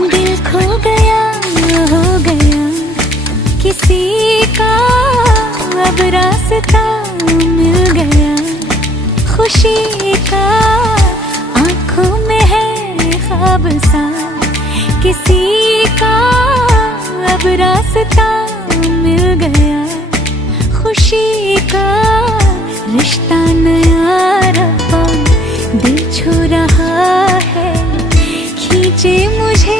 दिल खो गया, हो गया किसी का, अब रास्ता मिल गया खुशी का। आंखों में है ख्वाब सा किसी का, अब रास्ता मिल गया खुशी का। रिश्ता नया रब्बा दिल छू रहा है, खींचे मुझे